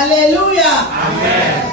Alléluia. Amen.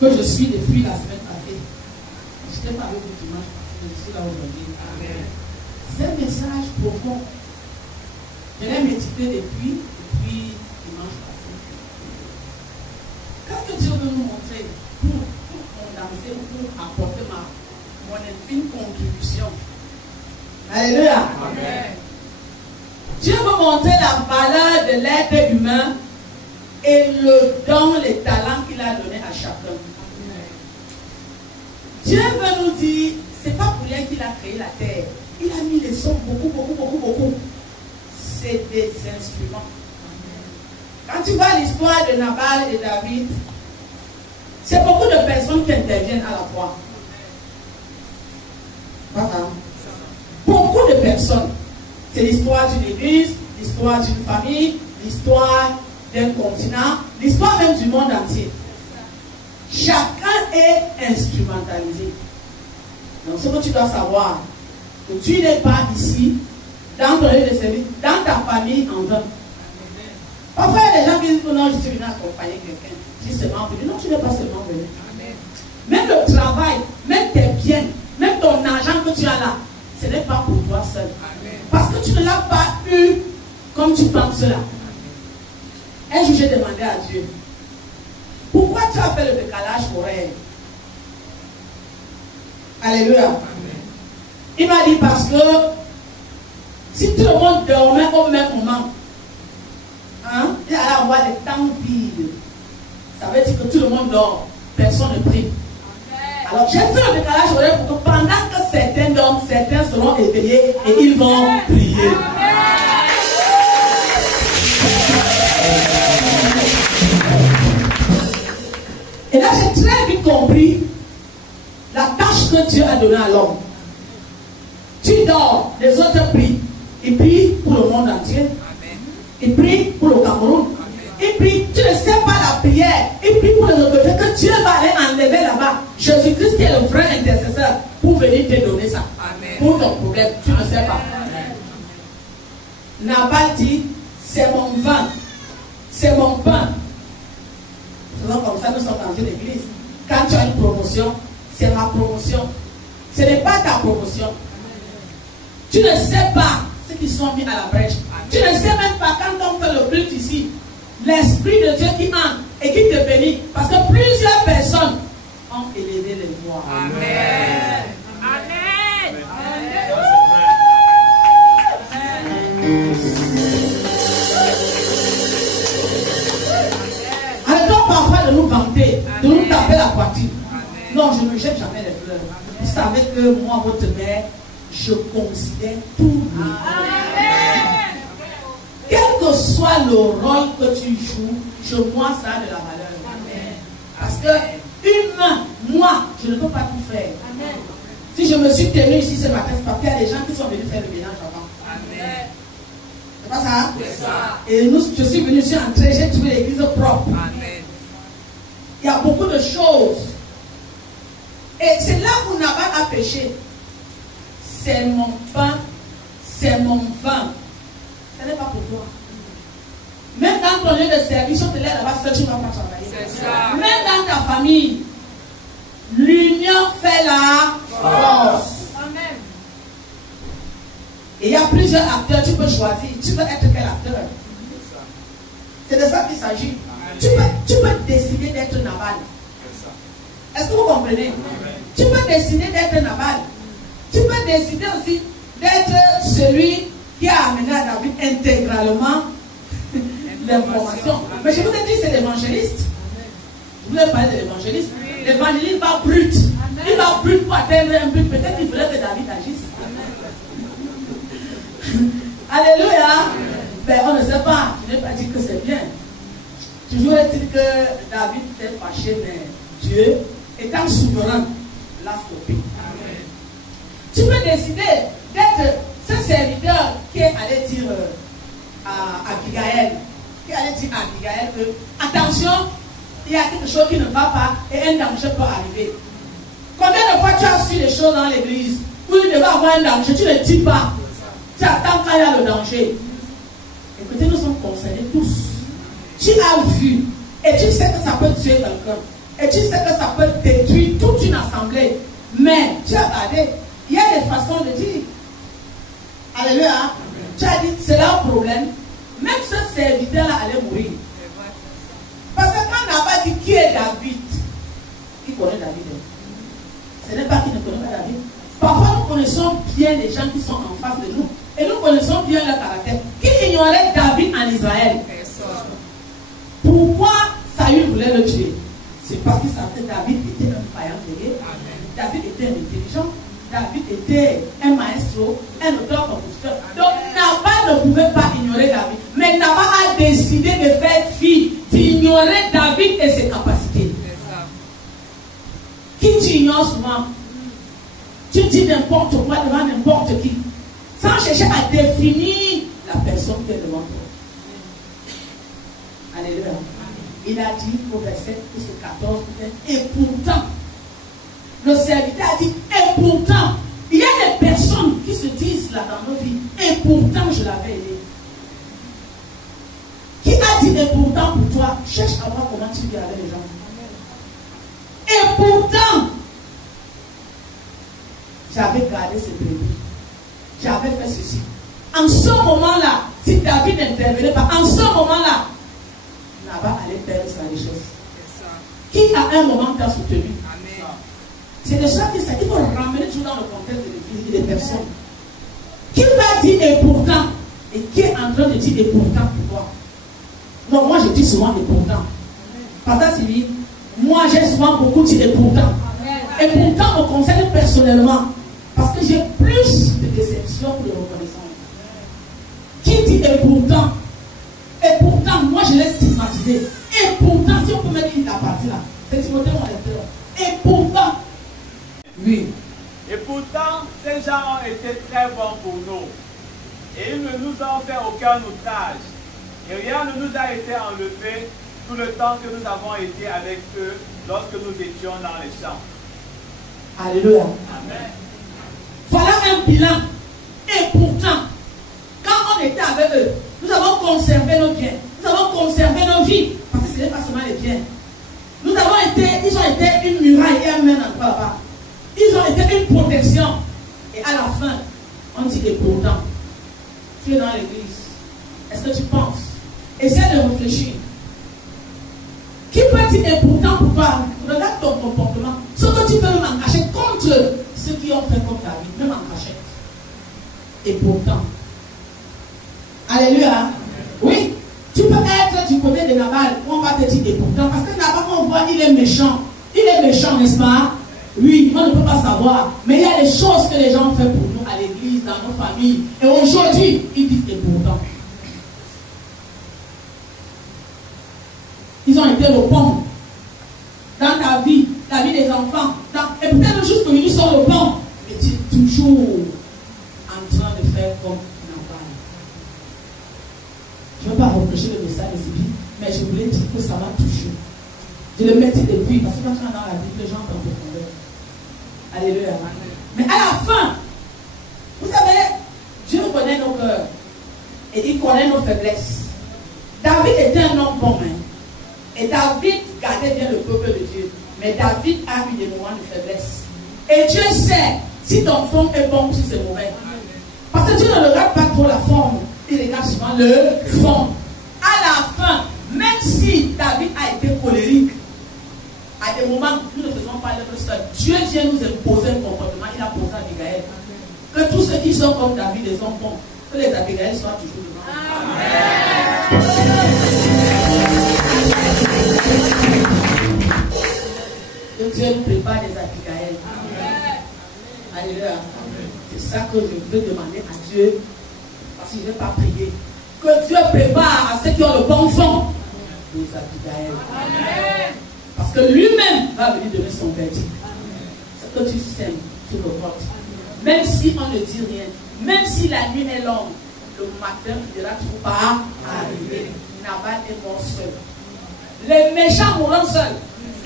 Que je suis depuis la semaine passée. Je t'ai parlé du dimanche, je suis là aujourd'hui. C'est un message profond. Je l'ai médité depuis dimanche passé. Qu'est-ce que Dieu veut nous montrer pour condenser ou pour apporter mon infime contribution? Alléluia. Amen. Dieu veut montrer la valeur de l'être humain et le don, les talents qu'il a donné à chacun. Dieu veut nous dire, c'est pas pour rien qu'il a créé la terre. Il a mis les sons beaucoup. C'est des instruments. Quand tu vois l'histoire de Nabal et David, c'est beaucoup de personnes qui interviennent à la fois. Voilà. Beaucoup de personnes. C'est l'histoire d'une église, l'histoire d'une famille, l'histoire d'un continent, l'histoire même du monde entier. Chacun est instrumentalisé. Donc ce que tu dois savoir, que tu n'es pas ici, dans ton lieu de service, dans ta famille en vain. Parfois il y a des gens qui disent que non, je suis venu accompagner quelqu'un. Je suis seulement venu. Non, tu n'es pas seulement venu. Même le travail, même tes biens, même ton argent que tu as là, ce n'est pas pour toi seul. Parce que tu ne l'as pas eu comme tu penses là. Un jour, j'ai demandé à Dieu, pourquoi tu as fait le décalage horaire? Alléluia. Amen. Il m'a dit parce que si tout le monde dormait au même moment, hein, il allait avoir des temps vides. Ça veut dire que tout le monde dort, personne ne prie. Alors j'ai fait le décalage horaire pour que pendant que certains dorment, certains seront éveillés et ils vont prier. Amen. Et là, j'ai très vite compris la tâche que Dieu a donnée à l'homme. Tu dors, les autres prient. Ils prient pour le monde entier. Ils prient pour le Cameroun. Ils prient, tu ne sais pas la prière. Ils prient pour les autres. Que Dieu va aller enlever là-bas Jésus-Christ qui est le vrai intercesseur pour venir te donner ça. Amen. Pour ton problème, tu ne sais pas. Nabal dit, c'est mon vin, c'est mon pain. Faisons comme ça, nous sommes dans une église. Quand tu as une promotion, c'est ma promotion. Ce n'est pas ta promotion. Tu ne sais pas ceux qui sont mis à la brèche. Tu ne sais même pas quand on fait le culte ici, l'Esprit de Dieu qui entre et qui te bénit. Parce que plusieurs personnes ont élevé les voix. Amen. Amen. Arrêtons parfois de nous vanter, de nous taper la poitrine. Non, je ne jette jamais les fleurs. Vous savez que moi, votre mère, je considère tout le monde. Quel que soit le rôle que tu joues, moi, ça a de la valeur. Amen. Parce que une main, moi, je ne peux pas tout faire. Amen. Si je me suis tenue ici ce matin, c'est parce qu'il y a des gens qui sont venus faire le ménage avant. Amen. C'est pas ça? C'est ça. Et je suis venu, je suis entré, j'ai trouvé l'église propre. Amen. Il y a beaucoup de choses. Et c'est là où Nabal a péché. C'est mon pain, c'est mon vin. Ce n'est pas pour toi. Même dans ton lieu de service, on te laisse là-bas seul, tu ne vas pas travailler. C'est ça. Même dans ta famille, l'union fait la force. Amen. Et il y a plusieurs acteurs, tu peux choisir. Tu veux être quel acteur? C'est de ça qu'il s'agit. Tu peux décider d'être Nabal. Est-ce que vous comprenez? Amen. Tu peux décider d'être Nabal. Tu peux décider aussi d'être celui qui a amené à David intégralement l'information. Mais je vous ai dit, c'est l'évangéliste. Je vous ai parlé de l'évangéliste. L'évangéliste va brut. Il va brut pour atteindre un but. Peut-être qu'il voulait que David agisse. Alléluia. Ben, on ne sait pas. Je n'ai pas dit que c'est bien. Toujours est-il que David s'est fâché, mais Dieu, étant souverain, l'a stoppé. Tu peux décider d'être ce serviteur qui est allé dire à Abigail, que attention, il y a quelque chose qui ne va pas et un danger peut arriver. Combien de fois tu as su les choses dans l'église où il devait avoir un danger, tu ne dis pas. Tu attends quand il y a le danger. Écoutez, nous sommes concernés tous. Tu as vu et tu sais que ça peut tuer quelqu'un. Et tu sais que ça peut détruire toute une assemblée. Mais tu as regardé, il y a des façons de dire. Alléluia. Tu as dit, c'est là le problème. Même ce serviteur-là allait mourir. Parce que quand on n'a pas dit qui est David, qui connaît David? Ce n'est pas qui ne connaît pas David. Parfois, nous connaissons bien les gens qui sont en face de nous. Et nous connaissons bien leur caractère. Qui ignorait David en Israël? Pourquoi Saül voulait le tuer? C'est parce qu'il savait que David était un vaillant guerrier. David était intelligent. David était un maestro, un auteur-compositeur. Donc Nabal ne pouvait pas ignorer David. Mais Nabal a décidé de faire fi, d'ignorer David et ses capacités. Qui tu ignores souvent? Tu dis n'importe quoi devant n'importe qui, sans chercher à définir la personne qui est devant toi. Alléluia. Il a dit au verset 14, et pourtant, le serviteur a dit, et pourtant, il y a des personnes qui se disent là dans nos vies, et pourtant je l'avais aidé. Qui a dit et pourtant pour toi? Cherche à voir comment tu vis avec les gens. Et pourtant, j'avais gardé ces brebis. J'avais fait ceci. En ce moment-là, si David n'intervenait pas, en ce moment-là, Nabal allait perdre sa richesse. Qui à un moment t'a soutenu? C'est de ça qu'il faut ramener toujours dans le contexte de l'église et des personnes. Qui va dire et pourtant? Et qui est en train de dire et pourtant pour toi? Non, moi je dis souvent et pourtant. Pasteur Sylvie, moi j'ai souvent beaucoup dit et pourtant. Et pourtant me concerne personnellement. Parce que j'ai plus de déception que de reconnaissance. Qui dit et pourtant? Et pourtant, moi je l'ai stigmatisé. Et pourtant, si on peut mettre la partie là, c'est Timothée mon lecteur. Et pourtant, oui. Et pourtant, ces gens ont été très bons pour nous. Et ils ne nous ont fait aucun outrage. Et rien ne nous a été enlevé tout le temps que nous avons été avec eux lorsque nous étions dans les champs. Alléluia. Amen. Voilà un bilan. Et pourtant, quand on était avec eux, nous avons conservé nos biens. Nous avons conservé nos vies. Parce que ce n'est pas seulement les biens. Ils ont été une muraille et un mur là-bas. Ils ont été une protection. Et à la fin, on dit et pourtant, tu es dans l'église. Est-ce que tu penses? Essaie de réfléchir. Qui peut dire et pourtant pour toi? Regarde ton comportement. Ce que tu veux même en cacher contre ceux qui ont fait comme David, même en cachette. Et pourtant. Alléluia. Oui. Tu peux être du côté de Nabal, où on va te dire et pourtant. Parce que Nabal, on voit, il est méchant. Il est méchant, n'est-ce pas? Oui, on ne peut pas savoir. Mais il y a des choses que les gens ont fait pour nous à l'église, dans nos familles. Et aujourd'hui, ils disent et pourtant. Ils ont été le pont dans ta vie, la vie des enfants. Et peut-être juste que ils sont le pont. Mais tu es toujours en train de faire comme Nabal. Je ne veux pas reprocher le message de Sylvie, mais je voulais dire que ça m'a touché. Je le mettais depuis, parce que quand tu es dans la Bible, les gens t'en profondeur. Alléluia. Mais à la fin, vous savez, Dieu connaît nos cœurs et il connaît nos faiblesses. David était un homme bon, hein? Et David gardait bien le peuple de Dieu. Mais David a eu des moments de faiblesse. Et Dieu sait si ton fond est bon ou si c'est mauvais. Parce que Dieu ne regarde pas trop la forme, il regarde souvent le fond. À la fin, même si David a été colérique, à des moments où nous ne faisons pas l'œuvre seul, Dieu vient nous imposer un comportement. Il a posé à Abigail. Que tous ceux qui sont comme David et sont bons, que les Abigail soient toujours devant. Amen. Que Dieu nous prépare des Abigail. Alléluia. C'est ça que je veux demander à Dieu. Parce que je ne vais pas prier. Que Dieu prépare à ceux qui ont le bon fond des Abigail. Amen. Parce que lui-même va venir donner son verdict. Ce que tu sèmes, tu récoltes. Même si on ne dit rien, même si la nuit est longue, le matin finira toujours par arriver. Nabal est mort seul. Les méchants mourront seuls.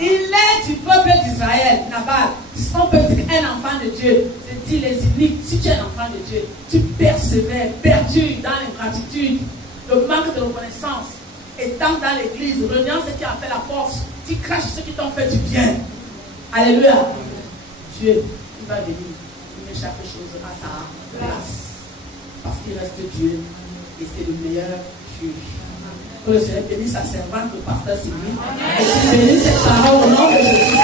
Il est du peuple d'Israël, Nabal. On peut dire qu'un enfant de Dieu, c'est dire les iniques. Si tu es un enfant de Dieu, tu persévères, perdu dans l'ingratitude, le manque de reconnaissance, étant dans l'église, reniant ce qui a fait la force. Tu craches ceux qui t'ont fait du bien. Alléluia. Dieu, il va venir. Il met chaque chose à sa place. Parce qu'il reste Dieu. Et c'est le meilleur juge. Que le Seigneur bénisse sa servante, le pasteur Sylvie. Et qu'il bénisse cette parole au nom de Jésus.